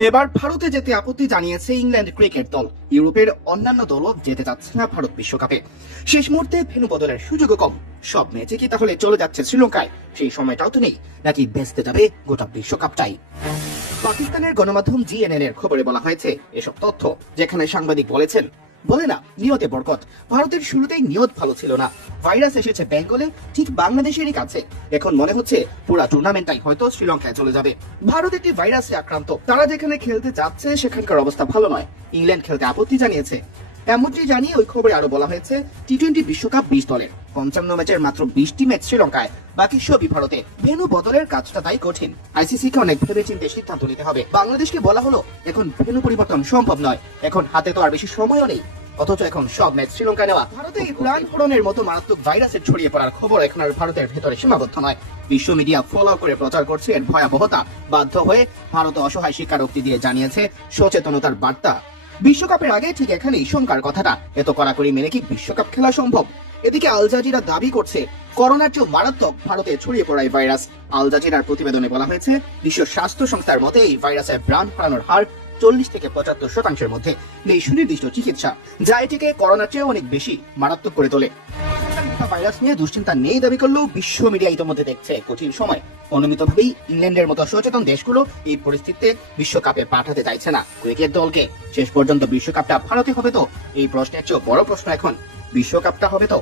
এবার ভারতে যেতে আপত্তি জানিয়েছে ইংল্যান্ড ক্রিকেট দল। ইউরোপের অন্যান্য দলও যেতে চাচ্ছে না ভারত বিশ্বকাপে। শেষ মুহূর্তে ভেন্যু বদলের সুযোগও কম। সব ম্যাচে কি তাহলে চলে যাচ্ছে শ্রীলঙ্কায়? সেই সময়টাও তো নেই, নাকি বেচতে যাবে গোটা বিশ্বকাপটাই? পাকিস্তানের গণমাধ্যম জিএনএন এর খবরে বলা হয়েছে এসব তথ্য, যেখানে সাংবাদিক বলেছেন, বলে না নিয়তে বরকত। ভারতের শুরুতেই নিয়ত ভালো ছিল না। ভাইরাস এসেছে বেঙ্গলে, ঠিক বাংলাদেশেরই কাছে। এখন মনে হচ্ছে পুরা টুর্নামেন্টটাই হয়তো শ্রীলঙ্কায় চলে যাবে। ভারত একটি ভাইরাসে আক্রান্ত। তারা যেখানে খেলতে যাচ্ছে সেখানকার অবস্থা ভালো নয়। ইংল্যান্ড খেলতে আপত্তি জানিয়েছে। এমনটি জানিয়ে ওই খবরে আরো বলা হয়েছে, টি-20 বিশ্বকাপ 20 দলের 55 ম্যাচের মাত্র 20টি ম্যাচ শ্রীলঙ্কায়, বাকি সবই ভারতে। ভেন্যু বদলের কাজটা তাই কঠিন। আইসিসি কে অনেক ভেবেচিন্তে সিদ্ধান্ত নিতে হবে। বাংলাদেশকে বলা হলো এখন ভেন্যু পরিবর্তন সম্ভব নয়, এখন হাতে তো আর বেশি সময়ও নেই। অথচ এখন সব ম্যাচ শ্রীলঙ্কায় নেওয়া। ভারতে প্রাণ ফোড়নের মতো মারাত্মক ভাইরাসের ছড়িয়ে পড়ার খবর এখন আর ভারতের ভেতরে সীমাবদ্ধ নয়। বিশ্ব মিডিয়া ফলো করে প্রচার করছে এর ভয়াবহতা। বাধ্য হয়ে ভারত অসহায় স্বীকারোক্তি দিয়ে জানিয়েছে সচেতনতার বার্তা। বিশ্বকাপের আগে ঠিক এখানেই শঙ্কার কথাটা, এত কড়াকড়ি মেনে কি বিশ্বকাপ খেলা সম্ভব? এদিকে আল জাজিরা দাবি করছে করোনার চেয়ে মারাত্মক ভারতে ছড়িয়ে পড়া এই ভাইরাস। আল জাজিরার প্রতিবেদনে বলা হয়েছে, বিশ্ব স্বাস্থ্য সংস্থার মতে এই ভাইরাসের প্রাণ হারানোর হার 40 থেকে 75% মধ্যে। নেই সুনির্দিষ্ট চিকিৎসা, যা এটিকে করোনার চেয়ে অনেক বেশি মারাত্মক করে তোলে। ভাইরাস নিয়ে দুশ্চিন্তা নেই দাবি করলেও বিশ্ব মিডিয়া ইতিমধ্যে দেখছে কঠিন সময়। অনুমিতভাবেই ইংল্যান্ডের মতো সচেতন দেশগুলো এই পরিস্থিতিতে বিশ্বকাপে পাঠাতে চাইছে না ক্রিকেট দলকে। শেষ পর্যন্ত বিশ্বকাপটা ভারতে হবে তো? এই প্রশ্নের চেয়েও বড় প্রশ্ন এখন, বিশ্বকাপটা হবে তো?